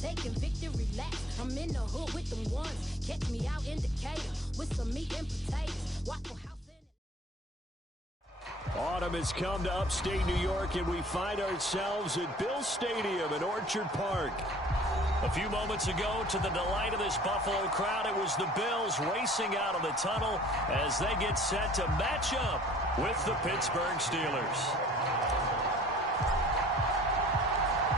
taking victory laps. I'm in the hood with them ones. Catch me out in Decatur with some meat and potatoes. Waffle House. Autumn has come to upstate New York, and we find ourselves at Bill Stadium in Orchard Park. A few moments ago, to the delight of this Buffalo crowd, it was the Bills racing out of the tunnel as they get set to match up with the Pittsburgh Steelers.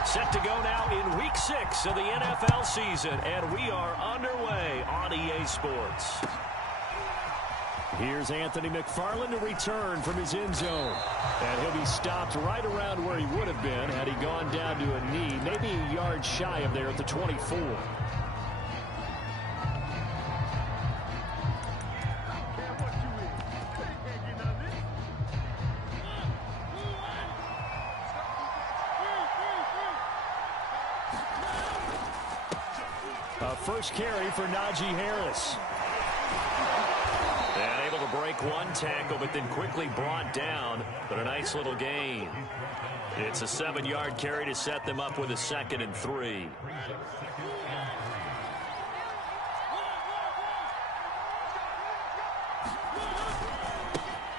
Set to go now in Week 6 of the NFL season, and we are underway on EA Sports. Here's Anthony McFarland to return from his end zone. And he'll be stopped right around where he would have been had he gone down to a knee, maybe a yard shy of there at the 24. A first carry for Najee Harris. And able to break one tackle, but then quickly brought down. But a nice little gain. It's a 7-yard carry to set them up with a 2nd and 3.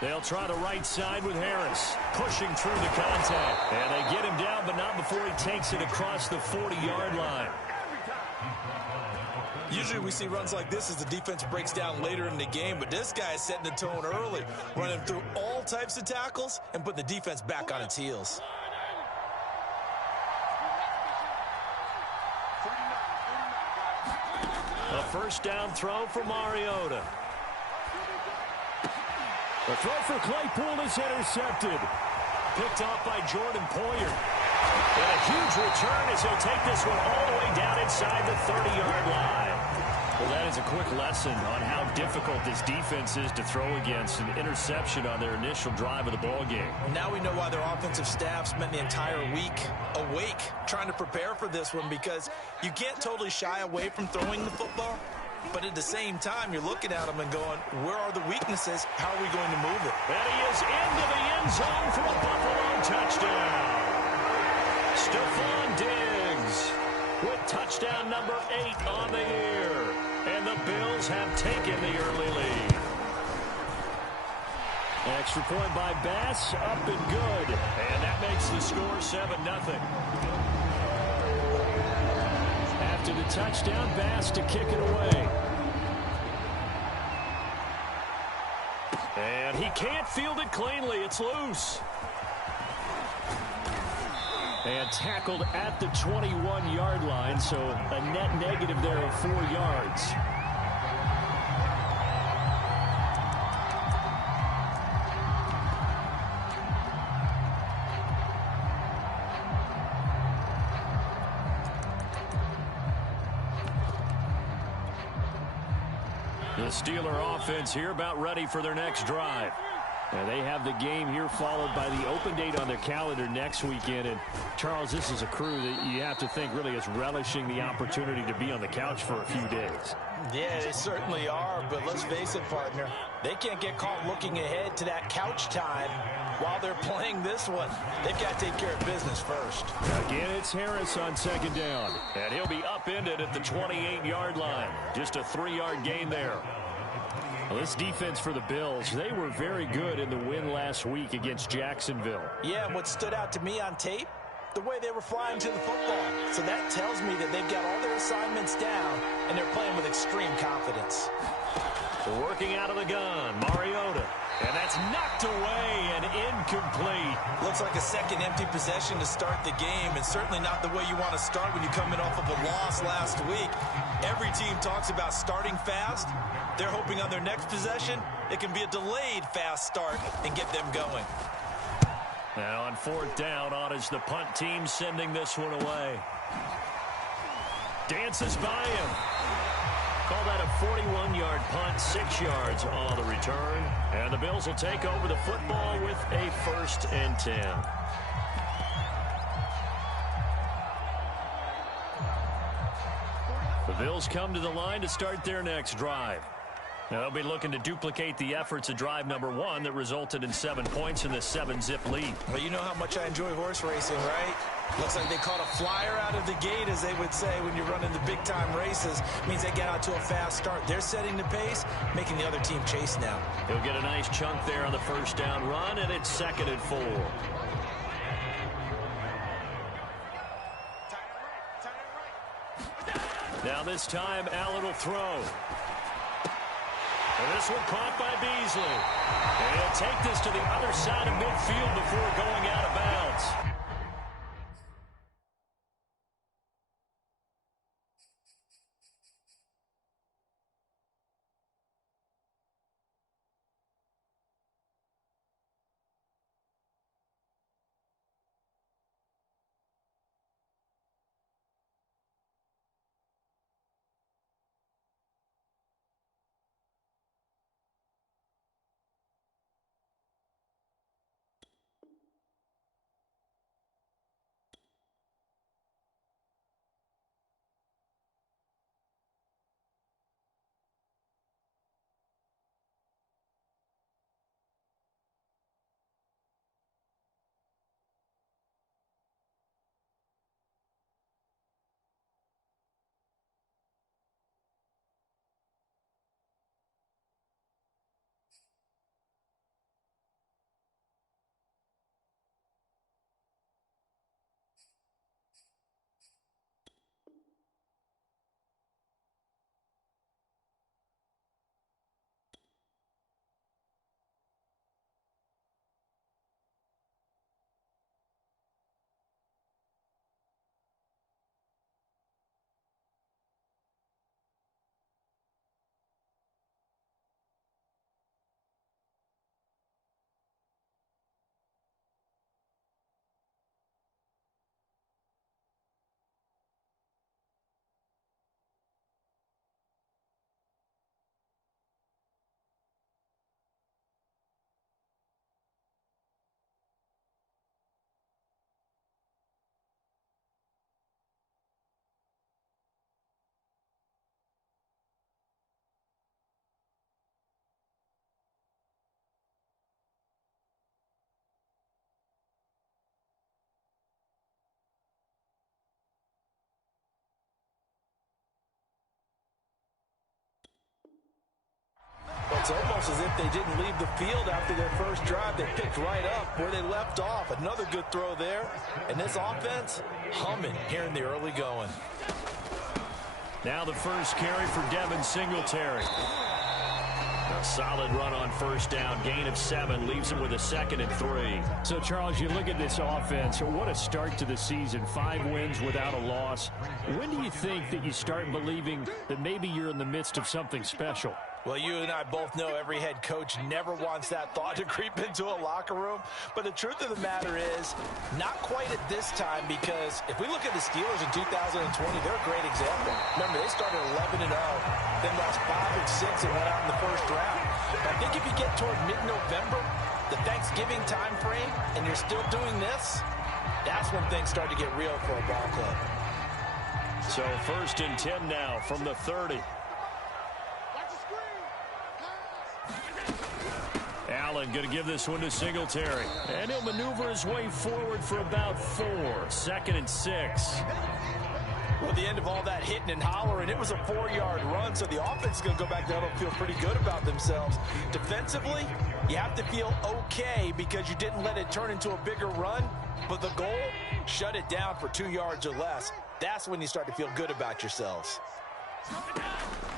They'll try the right side with Harris. Pushing through the contact. And they get him down, but not before he takes it across the 40-yard line. Usually we see runs like this as the defense breaks down later in the game, but this guy is setting the tone early, running through all types of tackles and putting the defense back on its heels. A first down throw for Mariota. The throw for Claypool is intercepted. Picked off by Jordan Poyer. And a huge return as he'll take this one all the way down inside the 30-yard line. Well, that is a quick lesson on how difficult this defense is to throw against an interception on their initial drive of the ballgame. Now we know why their offensive staff spent the entire week awake trying to prepare for this one, because you can't totally shy away from throwing the football, but at the same time, you're looking at them and going, where are the weaknesses? How are we going to move it? And he is into the end zone for a Buffalo touchdown. Stephon Diggs with touchdown number 8 on the year. And the Bills have taken the early lead. Extra point by Bass, up and good. And that makes the score 7-0. After the touchdown, Bass to kick it away. And he can't field it cleanly. It's loose. And tackled at the 21-yard line, so a net negative there of 4 yards. The Steeler offense here about ready for their next drive. And they have the game here followed by the open date on their calendar next weekend. And, Charles, this is a crew that you have to think really is relishing the opportunity to be on the couch for a few days. Yeah, they certainly are, but let's face it, partner. They can't get caught looking ahead to that couch time while they're playing this one. They've got to take care of business first. Again, it's Harris on 2nd down. And he'll be upended at the 28-yard line. Just a 3-yard gain there. Well, this defense for the Bills, they were very good in the win last week against Jacksonville. Yeah, and what stood out to me on tape, the way they were flying to the football. So that tells me that they've got all their assignments down, and they're playing with extreme confidence. Working out of the gun, Mariota. And that's knocked away and incomplete. Looks like a second empty possession to start the game, and certainly not the way you want to start when you're coming off of a loss last week. Every team talks about starting fast. They're hoping on their next possession, it can be a delayed fast start and get them going. Now on 4th down, on is the punt team sending this one away. Dances by him. Call that a 41-yard punt, 6 yards on the return. And the Bills will take over the football with a 1st and 10. The Bills come to the line to start their next drive. They'll be looking to duplicate the efforts of drive number 1 that resulted in 7 points in the 7-zip lead. Well, you know how much I enjoy horse racing, right? Looks like they caught a flyer out of the gate, as they would say, when you're running the big-time races. It means they get out to a fast start. They're setting the pace, making the other team chase now. He'll get a nice chunk there on the first down run, and it's 2nd and 4. Now this time, Allen will throw. And this one caught by Beasley. And he'll take this to the other side of midfield before going out of bounds. It's almost as if they didn't leave the field after their first drive. They picked right up where they left off. Another good throw there. And this offense, humming here in the early going. Now the first carry for Devin Singletary. A solid run on first down. Gain of 7 leaves him with a 2nd and 3. So, Charles, you look at this offense. What a start to the season. 5 wins without a loss. When do you think that you start believing that maybe you're in the midst of something special? Well, you and I both know every head coach never wants that thought to creep into a locker room. But the truth of the matter is, not quite at this time, because if we look at the Steelers in 2020, they're a great example. Remember, they started 11-0, then lost 5 and 6 and went out in the first round. But I think if you get toward mid-November, the Thanksgiving time frame, and you're still doing this, that's when things start to get real for a ball club. So 1st and 10 now from the 30. Allen going to give this one to Singletary. And he'll maneuver his way forward for about 4. 2nd and 6. Well, the end of all that hitting and hollering, it was a 4-yard run, so the offense is going to go back down and feel pretty good about themselves. Defensively, you have to feel okay because you didn't let it turn into a bigger run, but the goal, shut it down for 2 yards or less. That's when you start to feel good about yourselves.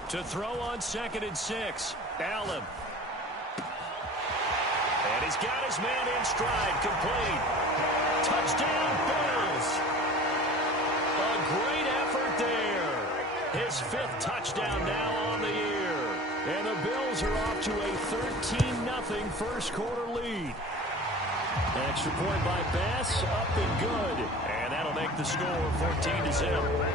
To throw on 2nd and 6, Allen. And he's got his man in stride, complete. Touchdown, Bills. A great effort there. His 5th touchdown now on the year. And the Bills are off to a 13-0 first quarter lead. Extra point by Bass, up and good. And that'll make the score 14-0.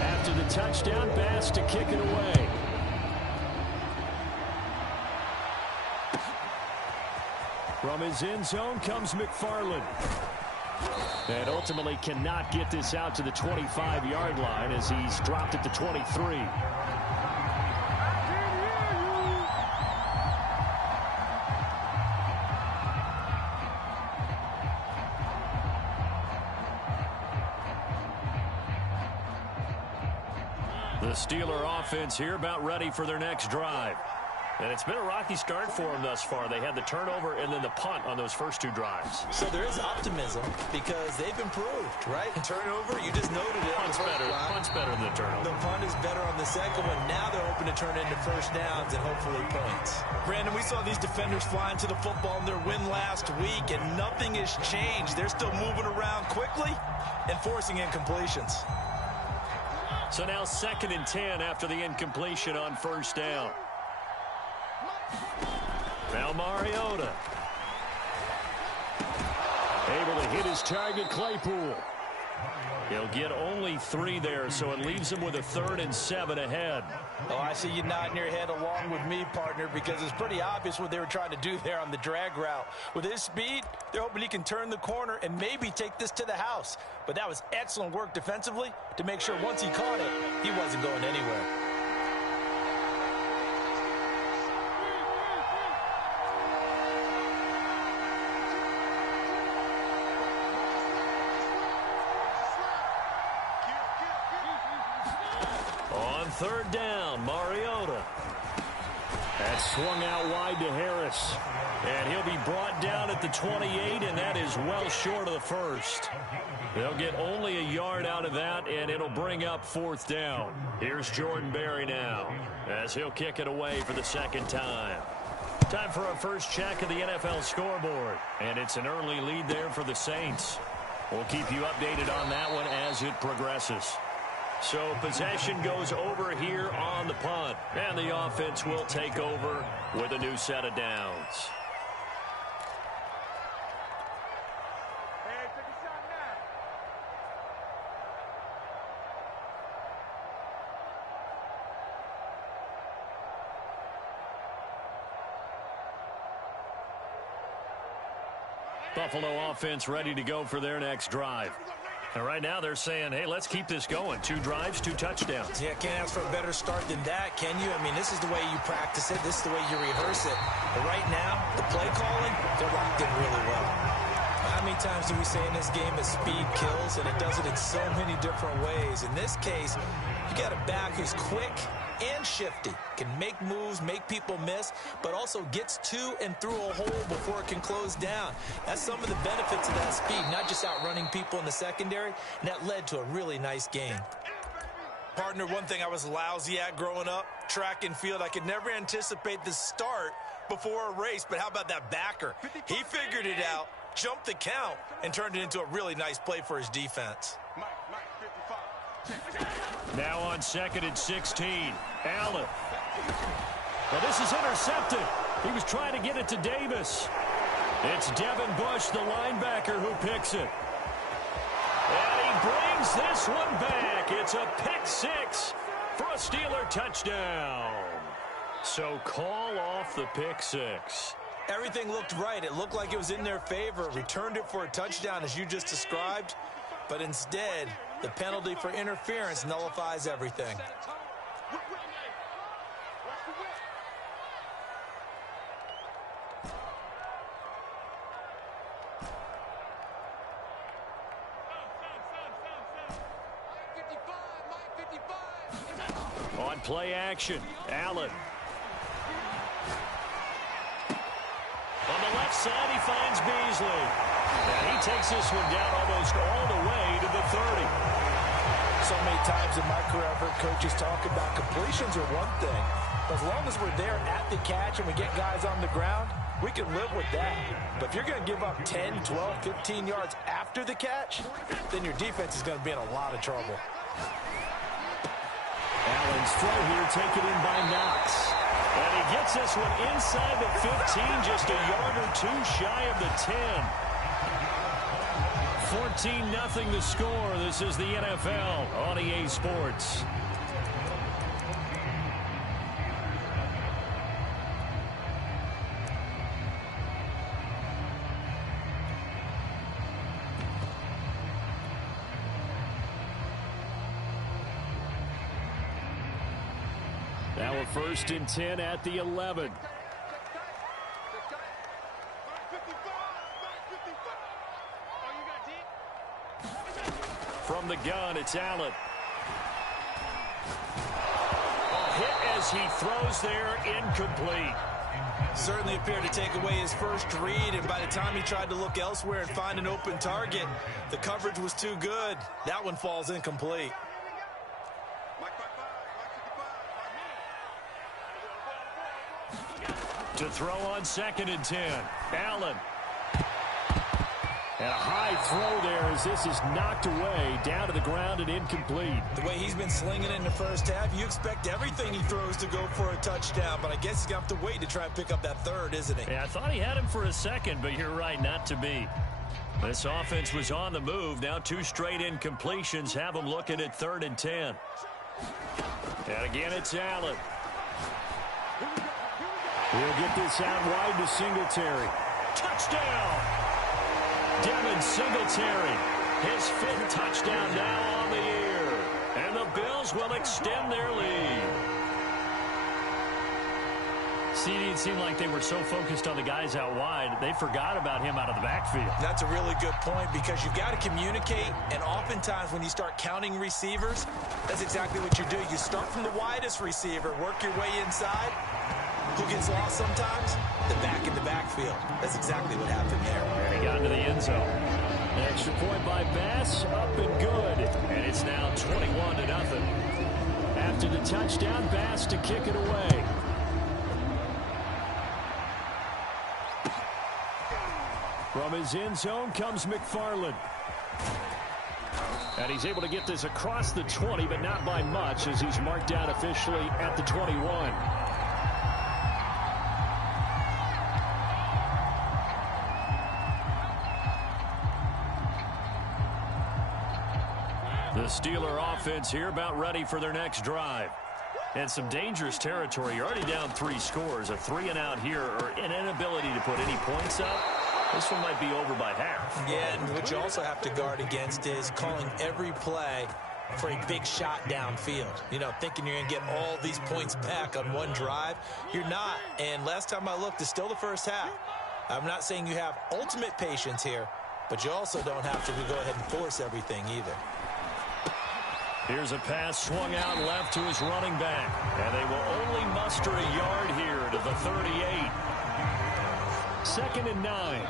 After the touchdown, Bass to kick it away. From his end zone comes McFarland. And ultimately cannot get this out to the 25-yard line as he's dropped at the 23. The Steeler offense here about ready for their next drive. And it's been a rocky start for them thus far. They had the turnover and then the punt on those first two drives. So there is optimism because they've improved, right? Turnover, you just noted it. Punt's better than the turnover. The punt is better on the second one. Now they're hoping to turn into first downs and hopefully points. Brandon, we saw these defenders flying to the football in their win last week, and nothing has changed. They're still moving around quickly and forcing incompletions. So now 2nd and 10 after the incompletion on first down. Now Mariota. Able to hit his target, Claypool. He'll get only 3 there, so it leaves him with a 3rd and 7 ahead. Oh, I see you nodding your head along with me, partner, because it's pretty obvious what they were trying to do there on the drag route. With his speed, they're hoping he can turn the corner and maybe take this to the house. But that was excellent work defensively to make sure once he caught it, he wasn't going anywhere. On 3rd down, Mariota. That's swung out wide to Harris. And he'll be brought down at the 28, and that is well short of the first. They'll get only a yard out of that, and it'll bring up 4th down. Here's Jordan Berry now, as he'll kick it away for the 2nd time. Time for our first check of the NFL scoreboard. And it's an early lead there for the Saints. We'll keep you updated on that one as it progresses. So possession goes over here on the punt. And the offense will take over with a new set of downs. Buffalo offense ready to go for their next drive. And right now they're saying, hey, let's keep this going. 2 drives, 2 touchdowns. Yeah, can't ask for a better start than that, can you? I mean, this is the way you practice it. This is the way you rehearse it. But right now, the play calling, they're locked in really well. How many times do we say in this game that speed kills, and it does it in so many different ways? In this case, you got a back who's quick and shifty, can make moves, make people miss, but also gets to and through a hole before it can close down. That's some of the benefits of that speed, not just outrunning people in the secondary, and that led to a really nice game. Partner, one thing I was lousy at growing up, track and field, I could never anticipate the start before a race, but how about that backer? He figured it out, jumped the count, and turned it into a really nice play for his defense. Now on 2nd and 16, Allen. Well, this is intercepted. He was trying to get it to Davis. It's Devin Bush, the linebacker, who picks it. And he brings this one back. It's a pick 6 for a Steeler touchdown. So call off the pick 6. Everything looked right. It looked like it was in their favor. Returned it for a touchdown, as you just described. But instead, the penalty for interference nullifies everything. On play action, Allen. On the left side, he finds Beasley. And he takes this one down almost all the way to the 30. So many times in my career, I've heard coaches talk about completions are one thing. But as long as we're there at the catch and we get guys on the ground, we can live with that. But if you're going to give up 10, 12, 15 yards after the catch, then your defense is going to be in a lot of trouble. Allen's throw here taken in by Knox. And he gets this one inside the 15, just a yard or 2 shy of the 10. 14-0 the score. This is the NFL on EA Sports. Now a 1st and 10 at the 11. From the gun, it's Allen. Hit as he throws there, incomplete. Certainly appeared to take away his first read, and by the time he tried to look elsewhere and find an open target, the coverage was too good. That one falls incomplete. To throw on 2nd and 10. Allen. And a high throw there as this is knocked away, down to the ground and incomplete. The way he's been slinging in the first half, you expect everything he throws to go for a touchdown, but I guess he's going to have to wait to try and pick up that third, isn't he? Yeah, I thought he had him for a second, but you're right, not to be. This offense was on the move. Now 2 straight incompletions have them looking at 3rd and 10. And again, it's Allen. He'll get this out wide to Singletary. Touchdown! Devin Singletary, his 5th touchdown now on the year. And the Bills will extend their lead. See, it seemed like they were so focused on the guys out wide, they forgot about him out of the backfield. That's a really good point because you've got to communicate, and oftentimes when you start counting receivers, that's exactly what you do. You start from the widest receiver, work your way inside. Who gets lost sometimes? The back in the backfield. That's exactly what happened there. And he got into the end zone. An extra point by Bass, up and good. And it's now 21-0. After the touchdown, Bass to kick it away. From his end zone comes McFarland. And he's able to get this across the 20, but not by much, as he's marked down officially at the 21. The Steeler offense here about ready for their next drive. And some dangerous territory. You're already down 3 scores. A 3-and-out here, or an inability to put any points up. This one might be over by half. Yeah, and what you also have to guard against is calling every play for a big shot downfield. You know, thinking you're going to get all these points back on one drive. You're not. And last time I looked, it's still the first half. I'm not saying you have ultimate patience here, but you also don't have to go ahead and force everything either. Here's a pass swung out left to his running back. And they will only muster a yard here to the 38. 2nd and 9.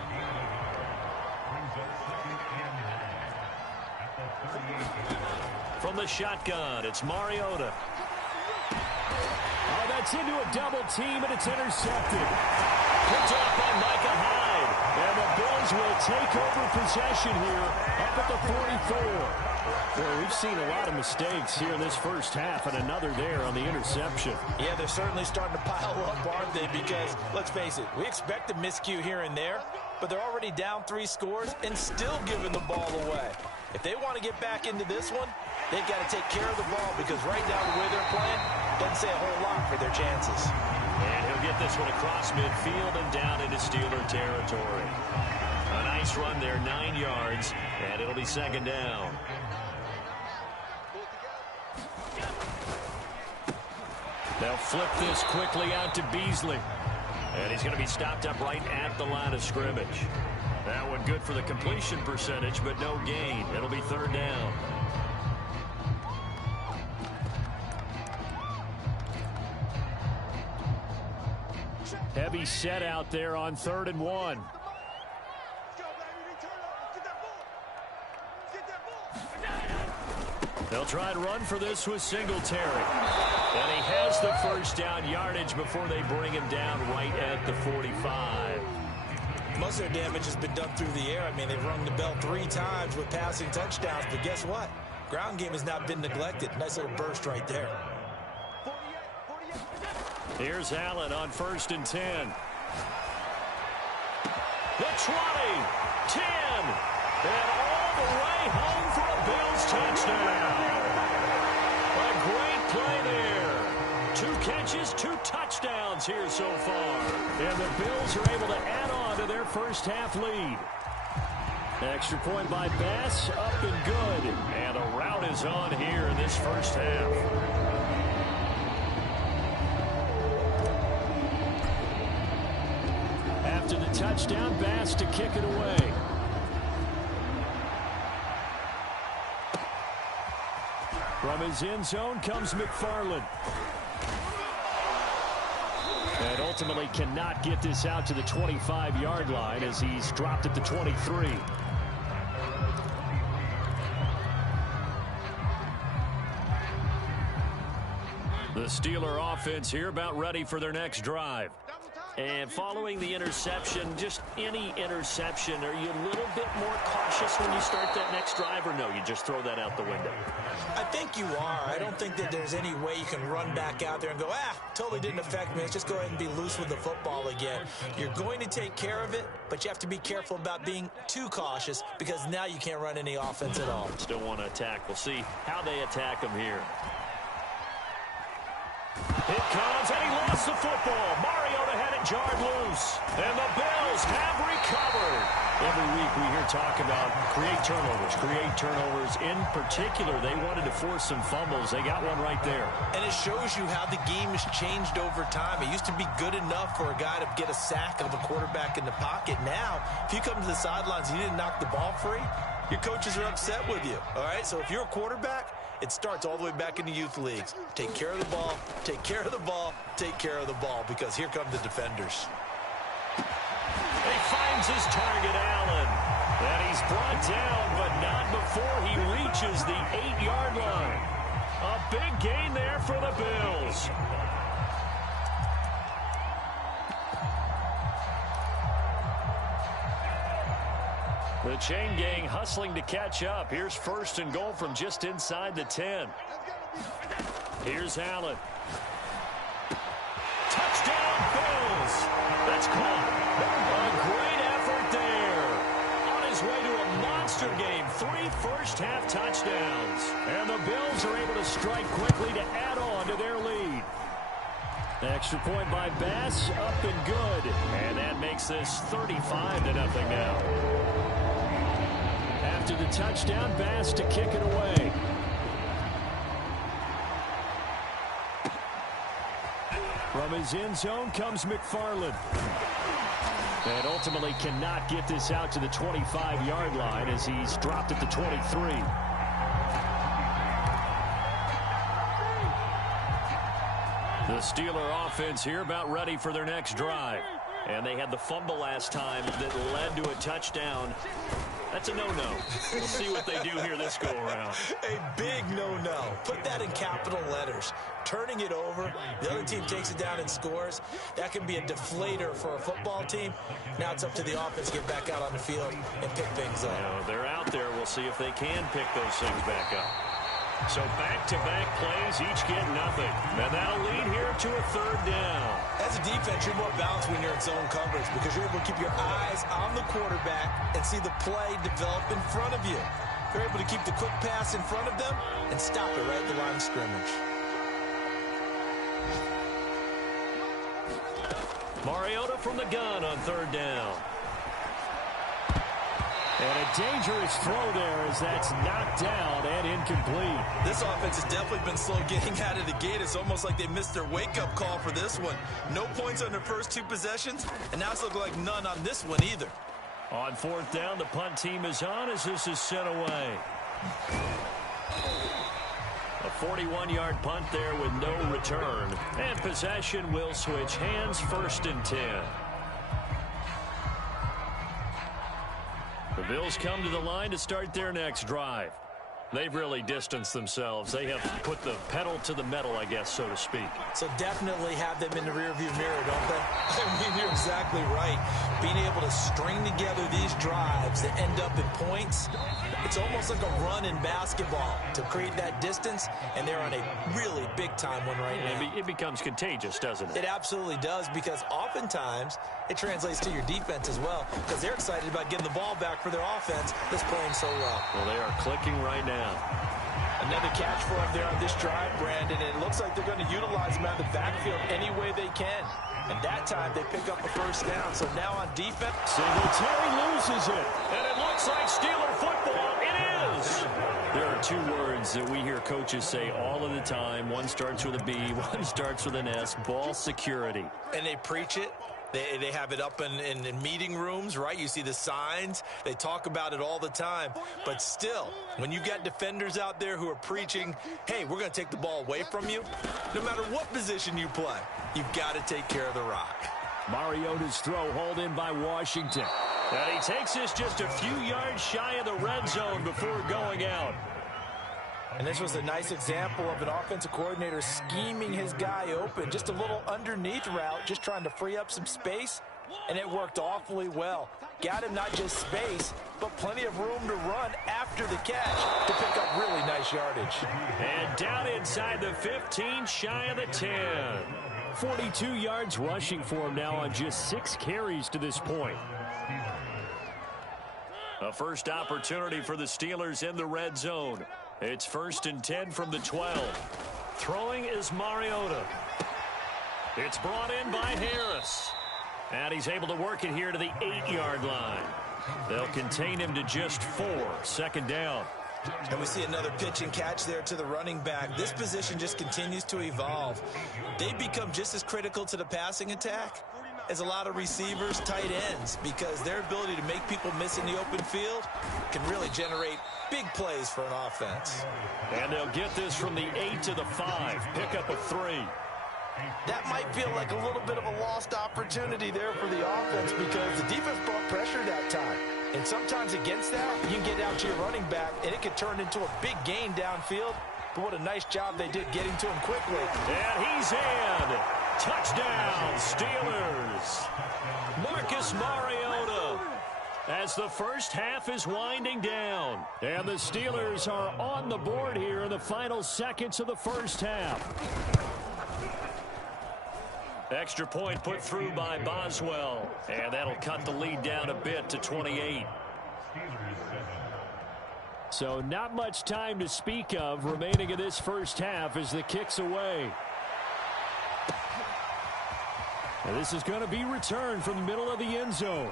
From the shotgun, it's Mariota. Oh, that's into a double team, and it's intercepted. Picked off by Micah Hyde. And the Bills will take over possession here up at the 44. Boy, we've seen a lot of mistakes here in this first half, and another there on the interception. Yeah, they're certainly starting to pile up, aren't they? Because, let's face it, we expect a miscue here and there, but they're already down 3 scores and still giving the ball away. If they want to get back into this one, they've got to take care of the ball because right now the way they're playing doesn't say a whole lot for their chances. And he'll get this one across midfield and down into Steeler territory. A nice run there, 9 yards, and it'll be 2nd down. They'll flip this quickly out to Beasley. And he's going to be stopped up right at the line of scrimmage. That one good for the completion percentage, but no gain. It'll be 3rd down. Heavy set out there on 3rd and 1. They'll try and run for this with Singletary. And he has the first down yardage before they bring him down right at the 45. Most of their damage has been done through the air. I mean, they've rung the bell 3 times with passing touchdowns, but guess what? Ground game has not been neglected. Nice little burst right there. Here's Allen on 1st and 10. The 20, 10, and all the way home for a Bills touchdown. A great play there. 2 catches, 2 touchdowns here so far. And the Bills are able to add on to their first half lead. Extra point by Bass, up and good. And a rout is on here in this first half. After the touchdown, Bass to kick it away. From his end zone comes McFarland. And ultimately cannot get this out to the 25-yard line as he's dropped at the 23. The Steeler offense here about ready for their next drive. And following the interception, just any interception, are you a little bit more cautious when you start that next drive, or no, you just throw that out the window? I think you are. I don't think that there's any way you can run back out there and go, totally didn't affect me. Let's just go ahead and be loose with the football again. You're going to take care of it, but you have to be careful about being too cautious because now you can't run any offense at all. Still want to attack. We'll see how they attack them here. It comes, and he lost the football. Mariota had it jarred loose, and the Bills have recovered. Every week we hear talk about create turnovers. In particular, they wanted to force some fumbles. They got one right there. And it shows you how the game has changed over time. It used to be good enough for a guy to get a sack of a quarterback in the pocket. Now, if you come to the sidelines and you didn't knock the ball free, your coaches are upset with you. All right, so if you're a quarterback, it starts all the way back in the youth leagues. Take care of the ball, take care of the ball, take care of the ball, because here come the defenders. He finds his target, Allen. And he's brought down, but not before he reaches the 8-yard line. A big gain there for the Bills. The chain gang hustling to catch up. Here's 1st and goal from just inside the 10. Here's Allen. Touchdown, Bills. That's caught. A great effort there. On his way to a monster game. 3 first-half touchdowns. And the Bills are able to strike quickly to add on to their lead. Extra point by Bass, up and good. And that makes this 35-0 now. After the touchdown, Bass to kick it away. From his end zone comes McFarland. And ultimately cannot get this out to the 25-yard line as he's dropped at the 23. The Steeler offense here about ready for their next drive. And they had the fumble last time that led to a touchdown. That's a no-no. We'll see what they do here this go-around. A big no-no. Put that in capital letters. Turning it over, the other team takes it down and scores. That can be a deflator for a football team. Now it's up to the offense to get back out on the field and pick things up. They're out there. We'll see if they can pick those things back up. So back-to-back plays, each get nothing. And that'll lead here to a 3rd down. As a defense, you're more balanced when you're in zone coverage because you're able to keep your eyes on the quarterback and see the play develop in front of you. You're able to keep the quick pass in front of them and stop it right at the line of scrimmage. Mariota from the gun on 3rd down. And a dangerous throw there as that's knocked down and incomplete. This offense has definitely been slow getting out of the gate. It's almost like they missed their wake-up call for this one. No points on their first 2 possessions, and now it's looking like none on this one either. On 4th down, the punt team is on as this is sent away. A 41-yard punt there with no return. And possession will switch hands, 1st and 10. The Bills come to the line to start their next drive. They've really distanced themselves. They have put the pedal to the metal, I guess, so to speak. So definitely have them in the rearview mirror, don't they? I mean, you're exactly right. Being able to string together these drives that end up in points, it's almost like a run in basketball to create that distance, and they're on a really big-time one right now. It becomes contagious, doesn't it? It absolutely does, because oftentimes it translates to your defense as well, because they're excited about getting the ball back for their offense that's playing so well. Well, they are clicking right now. Another catch for them there on this drive, Brandon, and it looks like they're going to utilize them out of the backfield any way they can. And that time they pick up a 1st down. So now on defense, Singletary loses it. And it looks like Steeler football. It is. There are 2 words that we hear coaches say all of the time. One starts with a B, one starts with an S. Ball security. And they preach it, They have it up in meeting rooms, right? You see the signs. They talk about it all the time. But still, when you've got defenders out there who are preaching, hey, we're going to take the ball away from you, no matter what position you play, you've got to take care of the rock. Mariota's throw hauled in by Washington. And he takes this just a few yards shy of the red zone before going out. And this was a nice example of an offensive coordinator scheming his guy open. Just a little underneath route, just trying to free up some space, and it worked awfully well. Got him not just space, but plenty of room to run after the catch to pick up really nice yardage. And down inside the 15, shy of the 10. 42 yards rushing for him now on just 6 carries to this point. A first opportunity for the Steelers in the red zone. It's 1st and 10 from the 12. Throwing is Mariota. It's brought in by Harris. And he's able to work it here to the 8-yard line. They'll contain him to just 4. 2nd down. And we see another pitch and catch there to the running back. This position just continues to evolve. They become just as critical to the passing attack as a lot of receivers, tight ends, because their ability to make people miss in the open field can really generate big plays for an offense. And they'll get this from the 8 to the 5. Pick up a 3. That might feel like a little bit of a lost opportunity there for the offense because the defense brought pressure that time. And sometimes against that, you can get out to your running back, and it could turn into a big gain downfield. But what a nice job they did getting to him quickly. And he's in. Touchdown, Steelers. Marcus Mariota. As the first half is winding down. And the Steelers are on the board here in the final seconds of the first half. Extra point put through by Boswell. And that'll cut the lead down a bit to 28. So not much time to speak of remaining in this first half as the kick's away. And this is going to be returned from the middle of the end zone.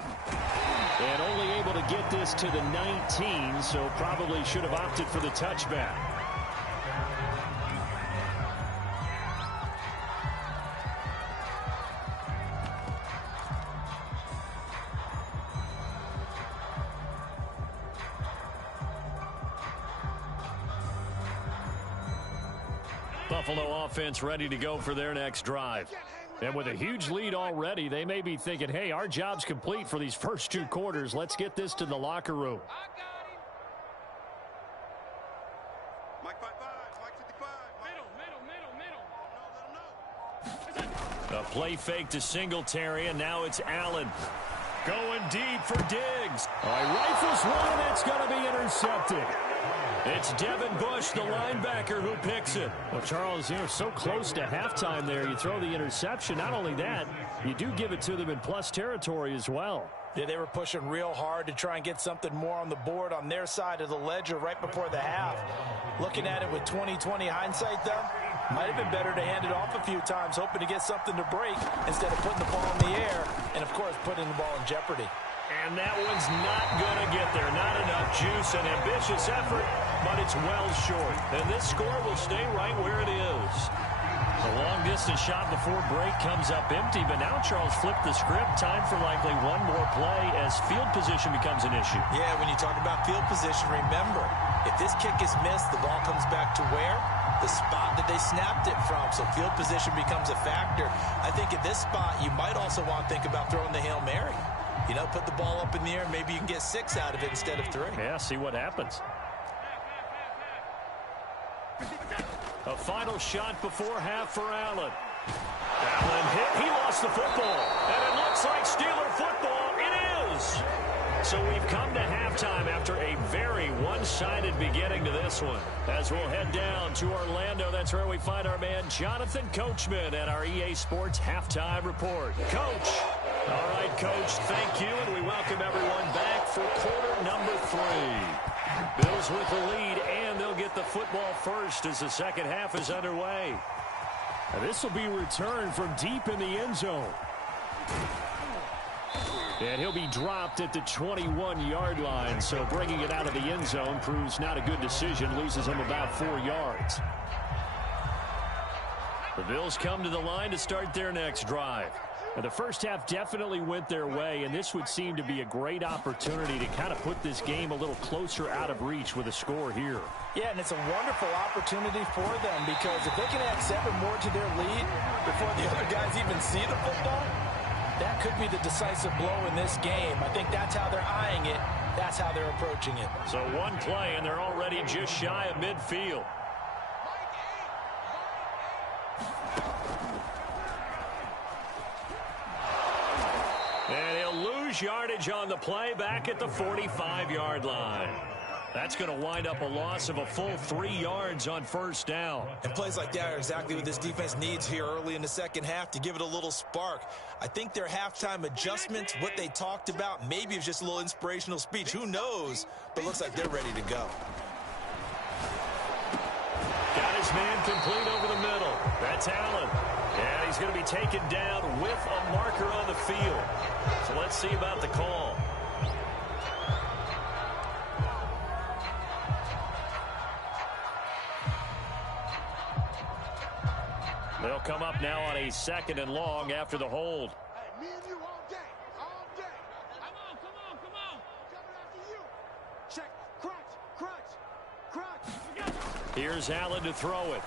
And only able to get this to the 19, so probably should have opted for the touchback. Buffalo offense ready to go for their next drive. And with a huge lead already, they may be thinking, hey, our job's complete for these first 2 quarters. Let's get this to the locker room. A play fake to Singletary, and now it's Allen. Going deep for Diggs. Rifles one, and it's going to be intercepted. It's Devin Bush, the linebacker, who picks it. Well, Charles, so close to halftime there. You throw the interception. Not only that, you do give it to them in plus territory as well. Yeah, they were pushing real hard to try and get something more on the board on their side of the ledger right before the half. Looking at it with 20/20 hindsight, though, might have been better to hand it off a few times, hoping to get something to break instead of putting the ball in the air and, of course, putting the ball in jeopardy. And that one's not going to get there. Not enough juice and ambitious effort, but it's well short. And this score will stay right where it is. The long-distance shot before break comes up empty, but now Charles flipped the script. Time for likely one more play as field position becomes an issue. Yeah, when you talk about field position, remember, if this kick is missed, the ball comes back to where? The spot that they snapped it from. So field position becomes a factor. I think at this spot, you might also want to think about throwing the Hail Mary. Put the ball up in the air. Maybe you can get 6 out of it instead of 3. Yeah, see what happens. A final shot before half for Allen. Allen hit. He lost the football. And it looks like Steeler football. It is. So we've come to halftime after a very one-sided beginning to this one. As we'll head down to Orlando, that's where we find our man Jonathan Coachman at our EA Sports Halftime Report. Coach. All right, Coach, thank you, and we welcome everyone back for quarter number 3. Bills with the lead, and they'll get the football first as the second half is underway. And this will be returned from deep in the end zone. And he'll be dropped at the 21-yard line, so bringing it out of the end zone proves not a good decision, loses him about 4 yards. The Bills come to the line to start their next drive. Now, the first half definitely went their way, and this would seem to be a great opportunity to kind of put this game a little closer out of reach with a score here. Yeah, and it's a wonderful opportunity for them because if they can add 7 more to their lead before the other guys even see the football, that could be the decisive blow in this game. I think that's how they're eyeing it. That's how they're approaching it. So one play, and they're already just shy of midfield. And he'll lose yardage on the play back at the 45-yard line. That's going to wind up a loss of a full 3 yards on first down. And plays like that are exactly what this defense needs here early in the second half to give it a little spark. I think their halftime adjustments, what they talked about, maybe it's just a little inspirational speech. Who knows? But it looks like they're ready to go. Got his man complete over the middle. That's Allen. And he's going to be taken down with a marker on the field. So let's see about the call. They'll come up now on a 2nd and long after the hold. Hey, me and you all day, all day. Come on. Coming after you. Check, crunch. Here's Allen to throw it.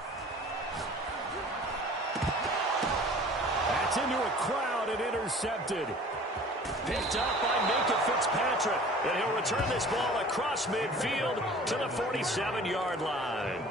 That's into a crowd and intercepted. Picked up by Minka Fitzpatrick. And he'll return this ball across midfield to the 47-yard line.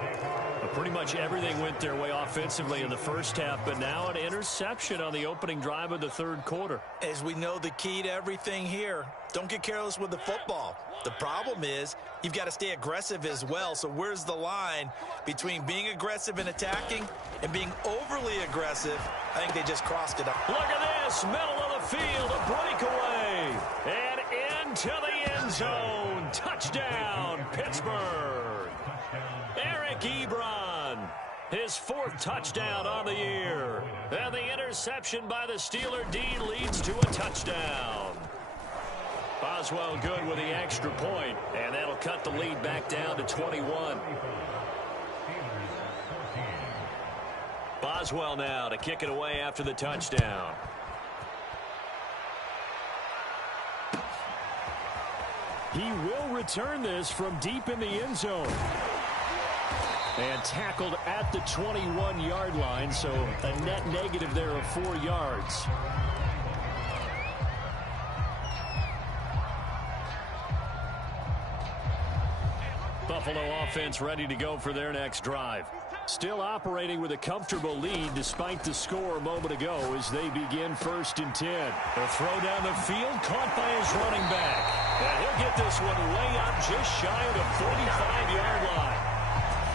Pretty much everything went their way offensively in the first half, but now an interception on the opening drive of the 3rd quarter. As we know, the key to everything here, don't get careless with the football. The problem is you've got to stay aggressive as well. So where's the line between being aggressive and attacking and being overly aggressive? I think they just crossed it up. Look at this, middle of the field, a breakaway, and into the end zone. Touchdown, Pittsburgh. Eric Ebron, his 4th touchdown on the year. And the interception by the Steeler D leads to a touchdown. Boswell good with the extra point, and that'll cut the lead back down to 21. Boswell now to kick it away after the touchdown. He will return this from deep in the end zone. And tackled at the 21-yard line, so a net negative there of 4 yards. Buffalo offense ready to go for their next drive. Still operating with a comfortable lead despite the score a moment ago as they begin 1st and 10. The throw down the field caught by his running back. And he'll get this one way up just shy of the 45-yard line.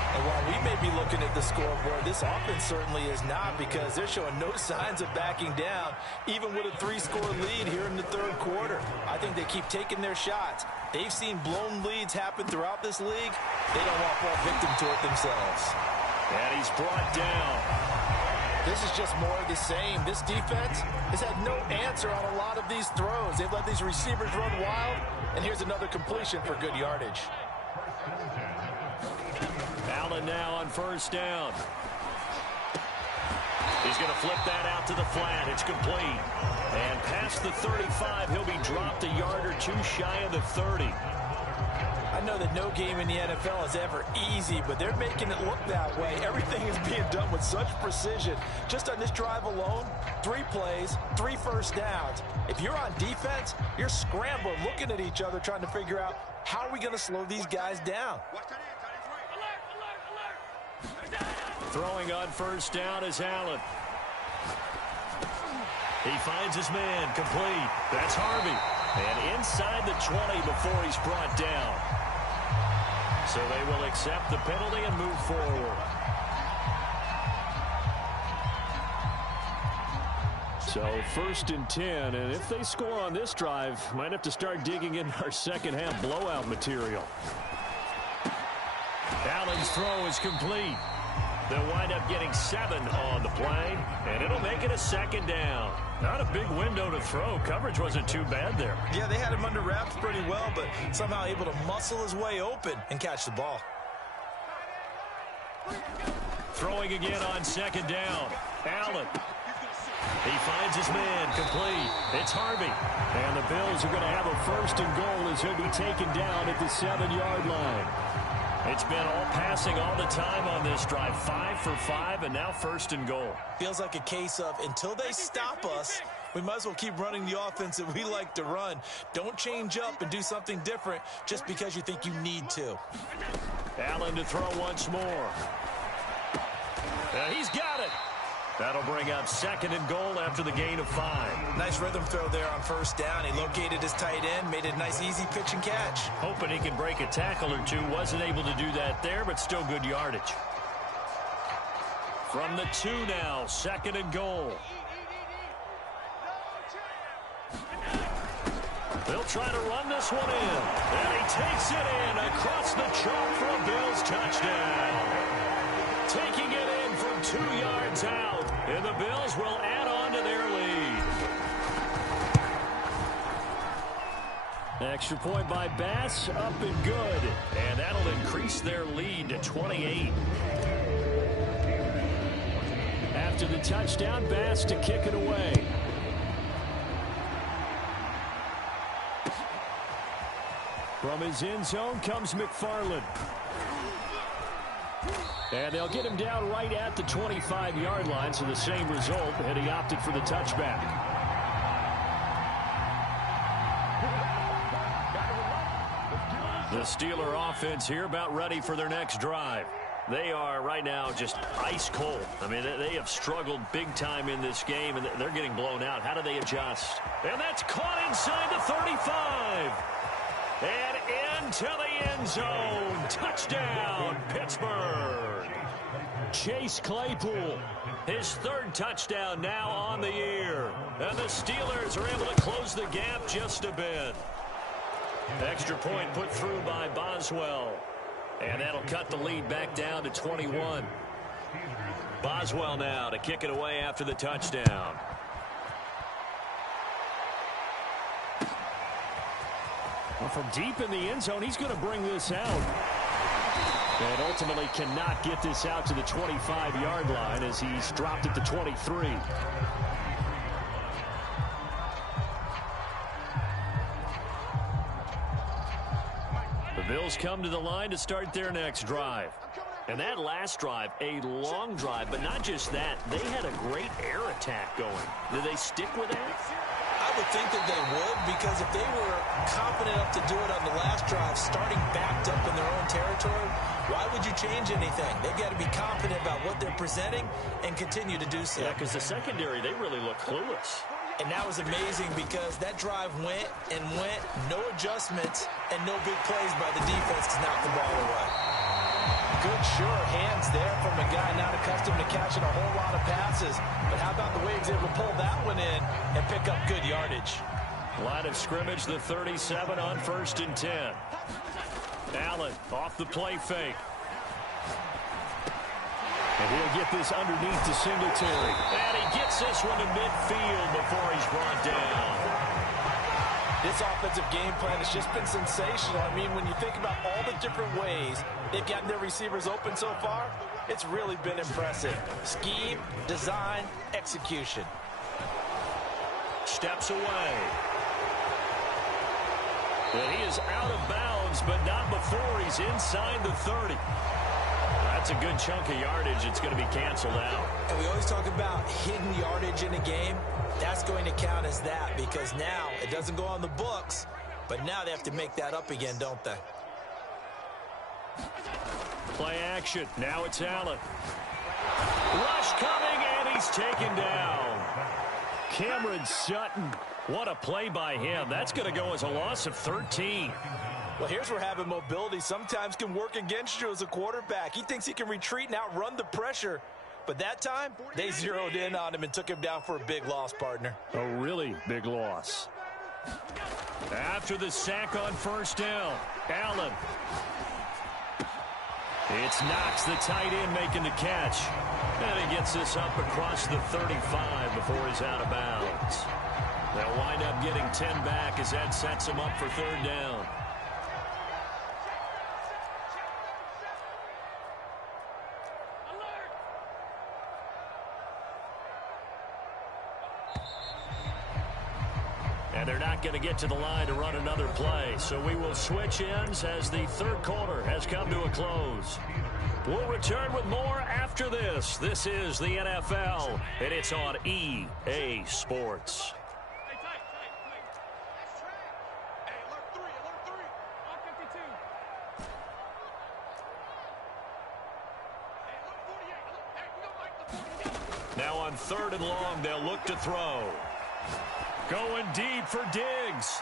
And while we may be looking at the scoreboard, this offense certainly is not because they're showing no signs of backing down, even with a 3-score lead here in the 3rd quarter. I think they keep taking their shots. They've seen blown leads happen throughout this league. They don't want to fall victim to it themselves. And he's brought down. This is just more of the same. This defense has had no answer on a lot of these throws. They've let these receivers run wild, and here's another completion for good yardage. Allen now on 1st down. He's going to flip that out to the flat. It's complete. And past the 35, he'll be dropped a yard or 2 shy of the 30. I know that no game in the NFL is ever easy, but they're making it look that way. Everything is being done with such precision. Just on this drive alone, 3 plays, 3 first downs. If you're on defense, you're scrambling, looking at each other, trying to figure out how are we going to slow these guys down. Throwing on 1st down is Allen. He finds his man complete. That's Harvey. And inside the 20 before he's brought down. So they will accept the penalty and move forward. So 1st and 10, and if they score on this drive, might have to start digging in our second half blowout material. Allen's throw is complete. They'll wind up getting 7 on the play, and it'll make it a 2nd down. Not a big window to throw. Coverage wasn't too bad there. Yeah, they had him under wraps pretty well, but somehow able to muscle his way open and catch the ball. Throwing again on 2nd down. Allen. He finds his man, complete. It's Harvey. And the Bills are going to have a first and goal as he'll be taken down at the 7-yard line. It's been all passing all the time on this drive. 5 for 5, and now first and goal. Feels like a case of until they stop us, we might as well keep running the offense that we like to run. Don't change up and do something different just because you think you need to. Allen to throw once more. He's got it. That'll bring up second and goal after the gain of 5. Nice rhythm throw there on first down. He located his tight end, made it a nice easy pitch and catch. Hoping he can break a tackle or two. Wasn't able to do that there, but still good yardage. From the 2 now, second and goal. They'll try to run this one in. And he takes it in across the chalk for a Bills touchdown. Taking it in from 2 yards out. And the Bills will add on to their lead. Extra point by Bass, up and good. And that'll increase their lead to 28. After the touchdown, Bass to kick it away. From his end zone comes McFarland. And they'll get him down right at the 25-yard line, so the same result, and he opted for the touchback. The Steeler offense here about ready for their next drive. They are right now just ice cold. I mean, they have struggled big time in this game, and they're getting blown out. How do they adjust? And that's caught inside the 35. And into the end zone. Touchdown, Pittsburgh. Chase Claypool, his 3rd touchdown now on the year. And the Steelers are able to close the gap just a bit. Extra point put through by Boswell. And that'll cut the lead back down to 21. Boswell now to kick it away after the touchdown. Well, from deep in the end zone, he's going to bring this out. And ultimately cannot get this out to the 25-yard line as he's dropped at the 23. The Bills come to the line to start their next drive. And that last drive, a long drive, but not just that. They had a great air attack going. Do they stick with that? I would think that they would, because if they were confident enough to do it on the last drive, starting backed up in their own territory, why would you change anything? They've got to be confident about what they're presenting and continue to do so. Yeah, because the secondary, they really look clueless. And that was amazing because that drive went and went, no adjustments, and no big plays by the defense to knock the ball away. Good, sure hands there from a guy not accustomed to catching a whole lot of passes. But how about the way he was able to pull that one in and pick up good yardage? Line of scrimmage, the 37 on 1st and 10. Allen off the play fake. And he'll get this underneath to Singletary. And he gets this one to midfield before he's brought down. This offensive game plan has just been sensational. I mean, when you think about all the different ways they've gotten their receivers open so far, it's really been impressive. Scheme, design, execution. Steps away. And he is out of bounds, but not before he's inside the 30. That's a good chunk of yardage. It's going to be canceled out. And we always talk about hidden yardage in a game. That's going to count as that because now it doesn't go on the books, but now they have to make that up again, don't they? Play action. Now it's Allen. Rush coming, and he's taken down. Cameron Sutton. What a play by him. That's going to go as a loss of 13. Well, here's where having mobility sometimes can work against you as a quarterback. He thinks he can retreat and outrun the pressure. But that time, they zeroed in on him and took him down for a big loss, partner. A really big loss. After the sack on first down, Allen. It's Knox, the tight end, making the catch. And he gets this up across the 35 before he's out of bounds. They'll wind up getting 10 back as that sets him up for 3rd down. not going to get to the line to run another play. So we will switch ends as the third quarter has come to a close. We'll return with more after this. This is the NFL, and it's on EA Sports. Now on 3rd and long, they'll look to throw. Going deep for Diggs.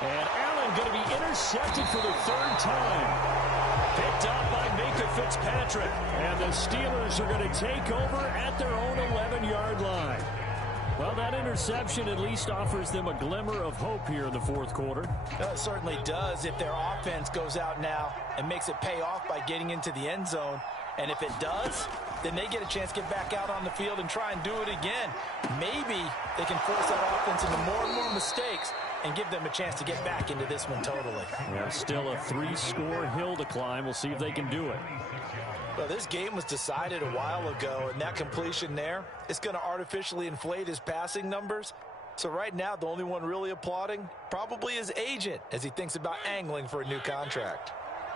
And Allen going to be intercepted for the 3rd time. Picked up by Minka Fitzpatrick. And the Steelers are going to take over at their own 11-yard line. Well, that interception at least offers them a glimmer of hope here in the 4th quarter. It certainly does if their offense goes out now and makes it pay off by getting into the end zone. And if it does, then they get a chance to get back out on the field and try and do it again. Maybe they can force that offense into more and more mistakes and give them a chance to get back into this one totally. Yeah, still a 3-score hill to climb. We'll see if they can do it. Well, this game was decided a while ago, and that completion there is going to artificially inflate his passing numbers. So right now, the only one really applauding probably his agent as he thinks about angling for a new contract.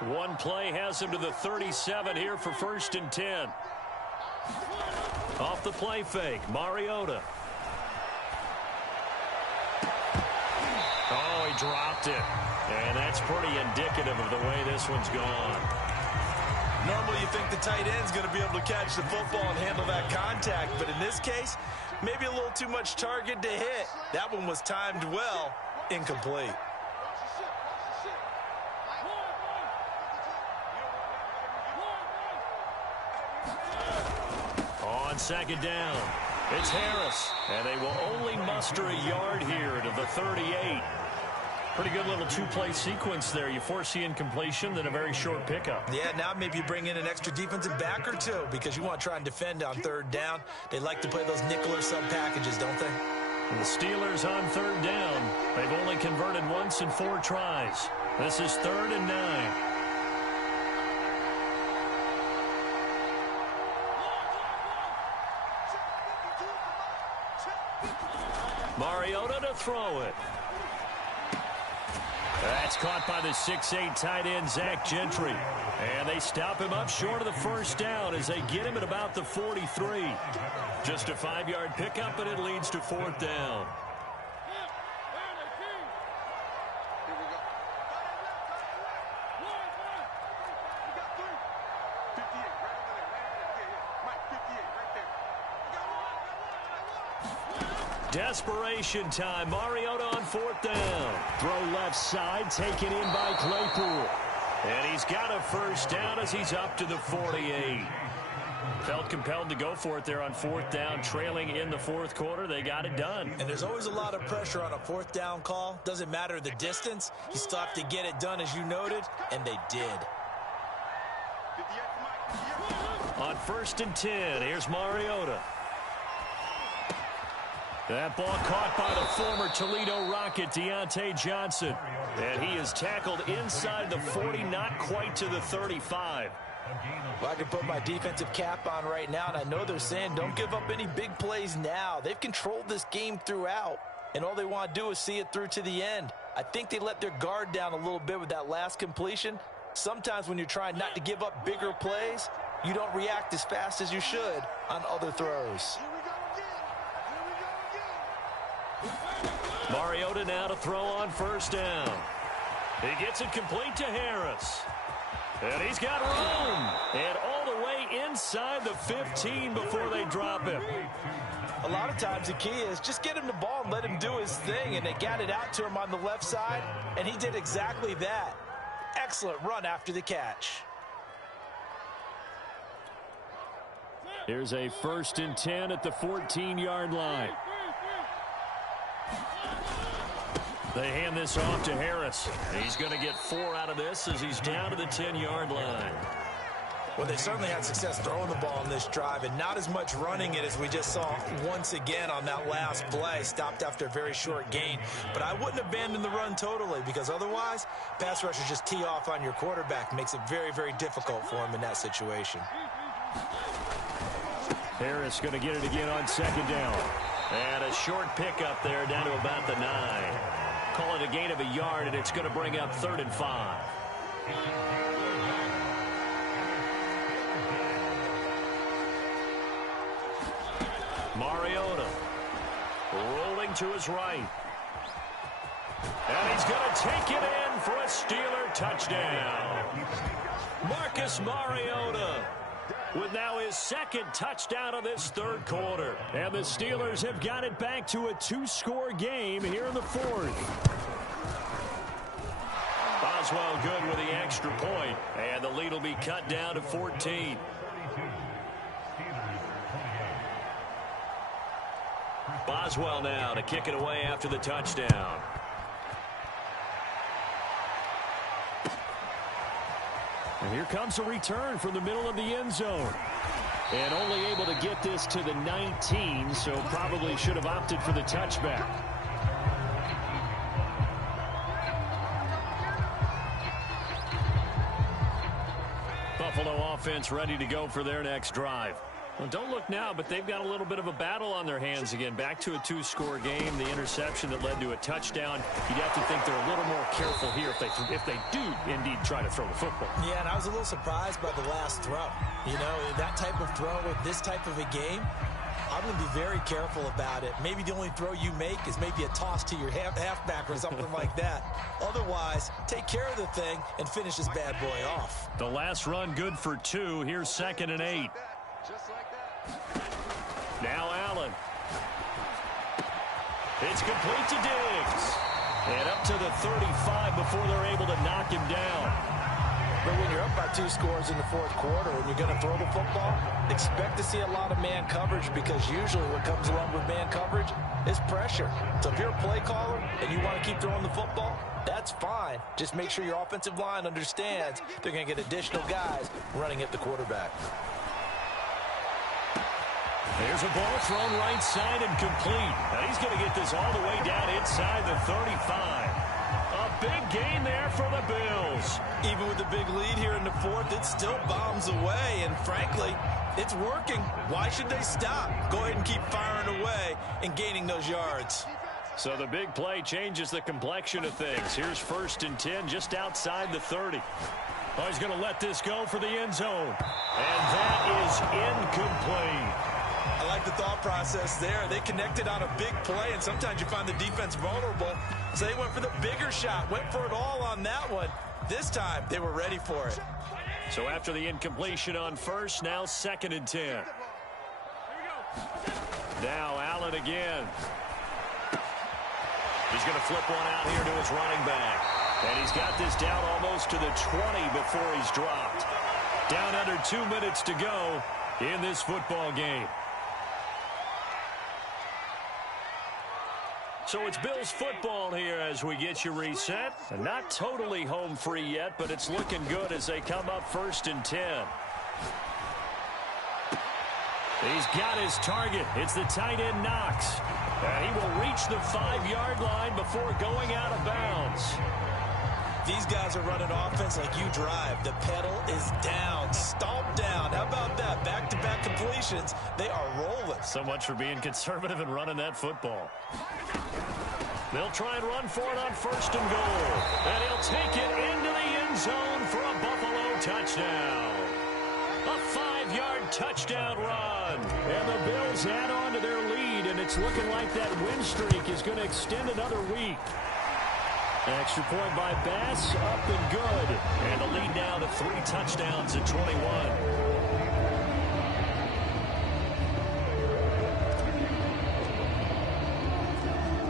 One play has him to the 37 here for 1st and 10. Off the play fake, Mariota. Oh, he dropped it. And that's pretty indicative of the way this one's gone. Normally you think the tight end's going to be able to catch the football and handle that contact, but in this case, maybe a little too much target to hit. That one was timed well, incomplete. On 2nd down, it's Harris, and they will only muster a yard here to the 38. Pretty good little 2-play sequence there. You force the incompletion, then a very short pickup. Yeah, now maybe you bring in an extra defensive back or two because you want to try and defend on 3rd down. They like to play those nickel or sub packages, don't they? And the Steelers on 3rd down. They've only converted once in 4 tries. This is 3rd and 9. Mariota to throw it. That's caught by the 6'8" tight end, Zach Gentry. And they stop him up short of the 1st down as they get him at about the 43. Just a 5-yard pickup, and it leads to 4th down. Desperation time. Mariota on 4th down. Throw left side, taken in by Claypool. And he's got a 1st down as he's up to the 48. Felt compelled to go for it there on 4th down, trailing in the 4th quarter. They got it done. And there's always a lot of pressure on a 4th down call. Doesn't matter the distance. You still have to get it done, as you noted, and they did. On 1st and 10, here's Mariota. That ball caught by the former Toledo Rocket, Deontay Johnson. And he is tackled inside the 40, not quite to the 35. Well, I can put my defensive cap on right now, and I know they're saying don't give up any big plays now. They've controlled this game throughout, and all they want to do is see it through to the end. I think they let their guard down a little bit with that last completion. Sometimes when you're trying not to give up bigger plays, you don't react as fast as you should on other throws. Mariota now to throw on 1st down. He gets it complete to Harris. And he's got room. And all the way inside the 15 before they drop him. A lot of times the key is just get him the ball and let him do his thing. And they got it out to him on the left side. And he did exactly that. Excellent run after the catch. Here's a 1st and 10 at the 14-yard line. They hand this off to Harris. He's going to get 4 out of this as he's down to the 10-yard line. Well, they certainly had success throwing the ball in this drive, and not as much running it as we just saw once again on that last play. Stopped after a very short gain. But I wouldn't abandon the run totally, because otherwise, pass rushers just tee off on your quarterback. Makes it very, very difficult for him in that situation. Harris going to get it again on 2nd down. And a short pickup there down to about the 9. Call it a gain of a yard, and it's going to bring up 3rd and 5. Mariota rolling to his right. And he's going to take it in for a Steeler touchdown. Marcus Mariota with now his 2nd touchdown of this 3rd quarter. And the Steelers have got it back to a 2-score game here in the 4th. Boswell good with the extra point. And the lead will be cut down to 14. Boswell now to kick it away after the touchdown. And here comes a return from the middle of the end zone. And only able to get this to the 19, so probably should have opted for the touchback. Buffalo offense ready to go for their next drive. Well, don't look now, but they've got a little bit of a battle on their hands again. Back to a 2-score game. The interception that led to a touchdown. You'd have to think they're a little more careful here if they do indeed try to throw the football. Yeah, and I was a little surprised by the last throw. You know, that type of throw with this type of a game, I'm going to be very careful about it. Maybe the only throw you make is maybe a toss to your halfback or something like that. Otherwise, take care of the thing and finish this bad boy off. The last run good for 2. Here's 2nd and 8. Now Allen. It's complete to Diggs. And up to the 35 before they're able to knock him down. But when you're up by 2 scores in the 4th quarter and you're going to throw the football, expect to see a lot of man coverage, because usually what comes along with man coverage is pressure. So if you're a play caller and you want to keep throwing the football, that's fine. Just make sure your offensive line understands they're going to get additional guys running at the quarterback. There's a ball thrown right side and complete. And he's going to get this all the way down inside the 35. A big gain there for the Bills. Even with the big lead here in the 4th, it still bombs away. And frankly, it's working. Why should they stop? Go ahead and keep firing away and gaining those yards. So the big play changes the complexion of things. Here's 1st and 10 just outside the 30. Oh, he's going to let this go for the end zone. And that is incomplete. I like the thought process there. They connected on a big play, and sometimes you find the defense vulnerable. So they went for the bigger shot, went for it all on that one. This time, they were ready for it. So after the incompletion on 1st, now 2nd and 10. Now Allen again. He's going to flip one out here to his running back. And he's got this down almost to the 20 before he's dropped. Down under 2 minutes to go in this football game. So it's Bills football here as we get you reset. And not totally home free yet, but it's looking good as they come up 1st and 10. He's got his target. It's the tight end Knox. And he will reach the 5-yard line before going out of bounds. These guys are running offense like you drive. The pedal is down, stomped down. How about that? Back-to-back completions. They are rolling. So much for being conservative and running that football. They'll try and run for it on 1st and goal. And he'll take it into the end zone for a Buffalo touchdown. A 5-yard touchdown run. And the Bills add on to their lead, and it's looking like that win streak is going to extend another week. Extra point by Bass, up and good. And the lead now to 3 touchdowns at 21.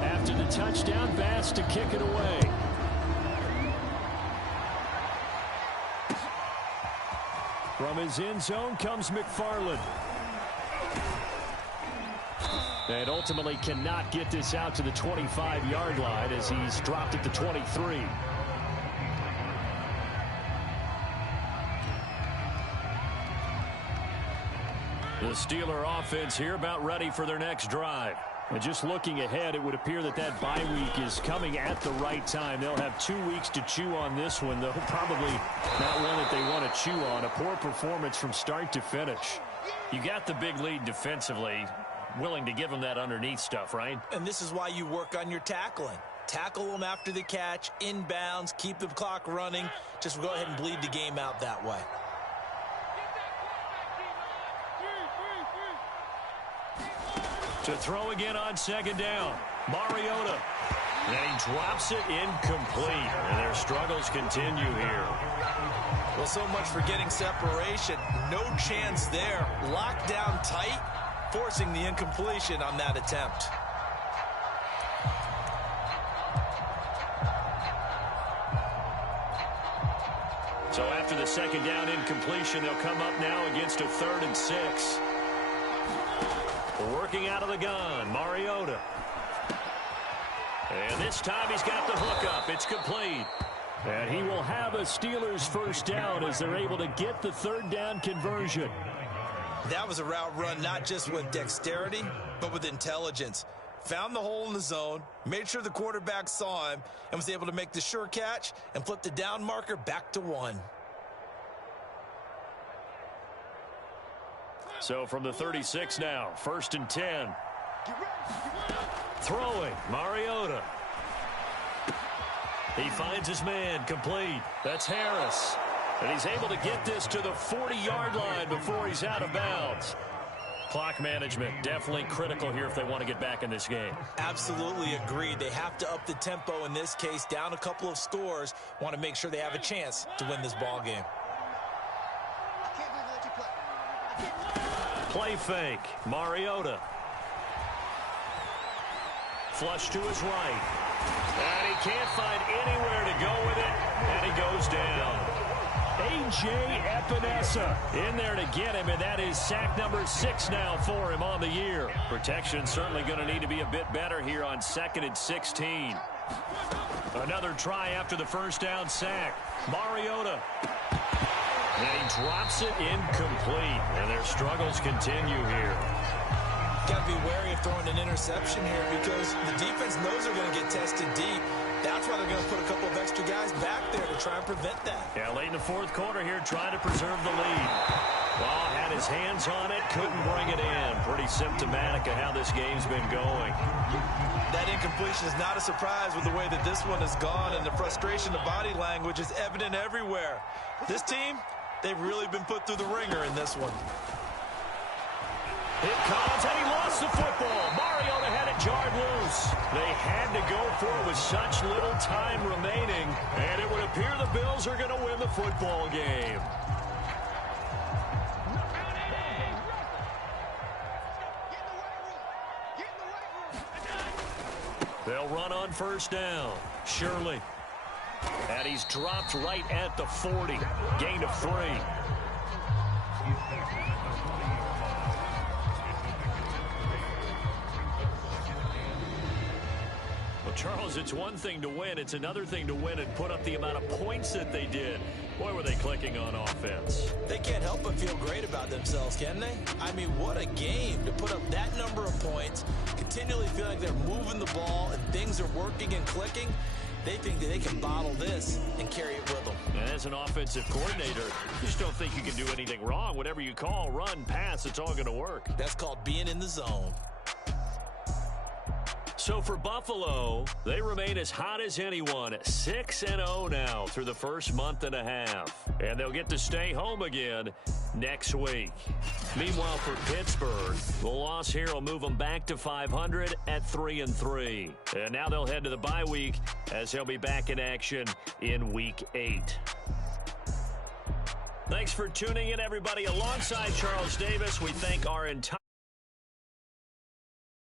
After the touchdown, Bass to kick it away. From his end zone comes McFarland. And ultimately cannot get this out to the 25-yard line as he's dropped at the 23. The Steeler offense here about ready for their next drive. And just looking ahead, it would appear that that bye week is coming at the right time. They'll have 2 weeks to chew on this one, though probably not one that they want to chew on. A poor performance from start to finish. You got the big lead defensively. willing to give him that underneath stuff, right? And this is why you work on your tackling. Tackle them after the catch, inbounds, keep the clock running. Just go ahead and bleed the game out that way. To throw again on second down. Mariota. And he drops it incomplete. And their struggles continue here. Well, so much for getting separation. No chance there. Locked down tight, forcing the incompletion on that attempt. So after the second down incompletion, they'll come up now against a 3rd and 6. Working out of the gun, Mariota. And this time he's got the hook up. It's complete. And he will have a Steelers first down as they're able to get the 3rd down conversion. That was a route run not just with dexterity, but with intelligence. Found the hole in the zone, made sure the quarterback saw him, and was able to make the sure catch and flip the down marker back to 1. So from the 36 now, 1st and 10. Throwing, Mariota. He finds his man, complete. That's Harris. And he's able to get this to the 40-yard line before he's out of bounds. Clock management, definitely critical here if they want to get back in this game. Absolutely agreed. They have to up the tempo in this case, down a couple of scores. Want to make sure they have a chance to win this ball game. Play fake, Mariota. Flush to his right. And he can't find anywhere to go with it, and he goes down. A.J. Epinesa in there to get him, and that is sack number 6 now for him on the year. Protection certainly going to need to be a bit better here on 2nd and 16. Another try after the first down sack. Mariota. And he drops it incomplete, and their struggles continue here. Got to be wary of throwing an interception here because the defense knows they're going to get tested deep. That's why they're going to put a couple of extra guys back there to try and prevent that. Yeah, late in the 4th quarter here, trying to preserve the lead. Well, had his hands on it, couldn't bring it in. Pretty symptomatic of how this game's been going. That incompletion is not a surprise with the way that this one has gone, and the frustration, the body language is evident everywhere. This team, they've really been put through the ringer in this one. It comes, and he lost the football. Mariota had it jarred loose. They had to go for it with such little time remaining, and it would appear the Bills are going to win the football game. They'll run on first down. Shirley. And he's dropped right at the 40. Gain of 3. Well, Charles, it's one thing to win. It's another thing to win and put up the amount of points that they did. Boy, were they clicking on offense. They can't help but feel great about themselves, can they? I mean, what a game to put up that number of points, continually feel like they're moving the ball and things are working and clicking. They think that they can bottle this and carry it with them. And as an offensive coordinator, you just don't think you can do anything wrong. Whatever you call, run, pass, it's all going to work. That's called being in the zone. So for Buffalo, they remain as hot as anyone, 6-0 now through the first month and a half. And they'll get to stay home again next week. Meanwhile, for Pittsburgh, the loss here will move them back to 500 at 3-3. And now they'll head to the bye week as they'll be back in action in Week 8. Thanks for tuning in, everybody. Alongside Charles Davis, we thank our entire